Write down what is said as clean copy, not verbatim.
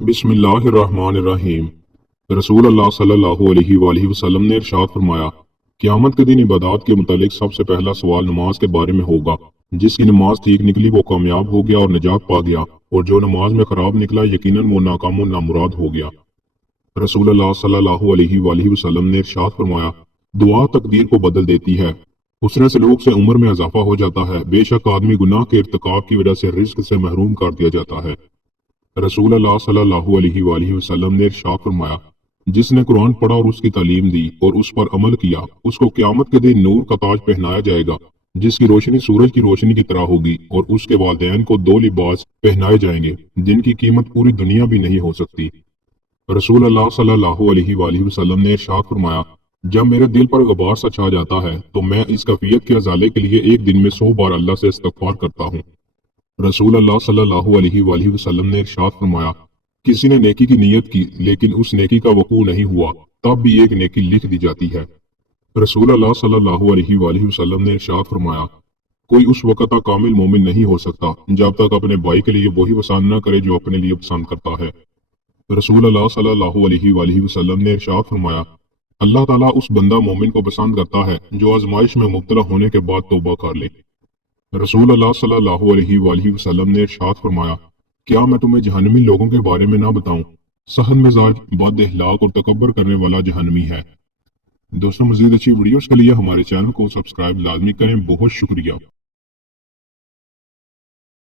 بسم اللہ الرحمن الرحیم۔ رسول اللہ صلی اللہ علیہ وآلہ وسلم نے ارشاد فرمایا، قیامت کے دن عبادات کے متعلق سب سے پہلا سوال نماز کے بارے میں ہوگا۔ جس کی نماز ٹھیک نکلی وہ کامیاب ہو گیا اور نجات پا گیا، اور جو نماز میں خراب نکلا یقیناً وہ ناکام و نامراد ہو گیا۔ رسول اللہ صلی اللہ علیہ وآلہ وسلم نے ارشاد فرمایا، دعا تقدیر کو بدل دیتی ہے۔ حسن سلوک سے عمر میں اضافہ ہو جاتا ہے۔ بے شک آدمی گناہ کے ارتکاب کی وجہ سے رزق سے محروم کر دیا جاتا ہے۔ رسول اللہ صلی اللہ علیہ وآلہ وسلم نے ارشاد فرمایا، جس نے قرآن پڑھا اور اس کی تعلیم دی اور اس پر عمل کیا، اس کو قیامت کے دن نور کا تاج پہنایا جائے گا، جس کی روشنی سورج کی روشنی کی طرح ہوگی، اور اس کے والدین کو دو لباس پہنائے جائیں گے جن کی قیمت پوری دنیا بھی نہیں ہو سکتی۔ رسول اللہ صلی اللہ علیہ وآلہ وسلم نے ارشاد فرمایا، جب میرے دل پر غبار سا چھا جاتا ہے تو میں اس کیفیت کے ازالے کے لیے ایک دن میں 100 بار اللہ سے استغفار کرتا ہوں۔ رسول اللہ صلی اللہ علیہ وآلہ وسلم نے ارشاد فرمایا، کسی نے نیکی کی نیت کی لیکن اس نیکی کا وقوع نہیں ہوا، تب بھی ایک نیکی لکھ دی جاتی ہے۔ رسول اللہ صلی اللہ علیہ وآلہ وسلم نے ارشاد فرمایا، کوئی اس وقت تک کامل مومن نہیں ہو سکتا جب تک اپنے بھائی کے لیے وہی پسند نہ کرے جو اپنے لیے پسند کرتا ہے۔ رسول اللہ صلی اللہ علیہ وآلہ وسلم نے ارشاد فرمایا، اللہ تعالیٰ اس بندہ مومن کو پسند کرتا ہے جو آزمائش میں مبتلا ہونے کے بعد توبہ کر لے۔ رسول اللہ صلی اللہ علیہ وآلہ وسلم نے ارشاد فرمایا، کیا میں تمہیں جہنمی لوگوں کے بارے میں نہ بتاؤں؟ سخت مزاج، بد اخلاق اور تکبر کرنے والا جہنمی ہے۔ دوستوں، مزید اچھی ویڈیوز کے لیے ہمارے چینل کو سبسکرائب لازمی کریں۔ بہت شکریہ۔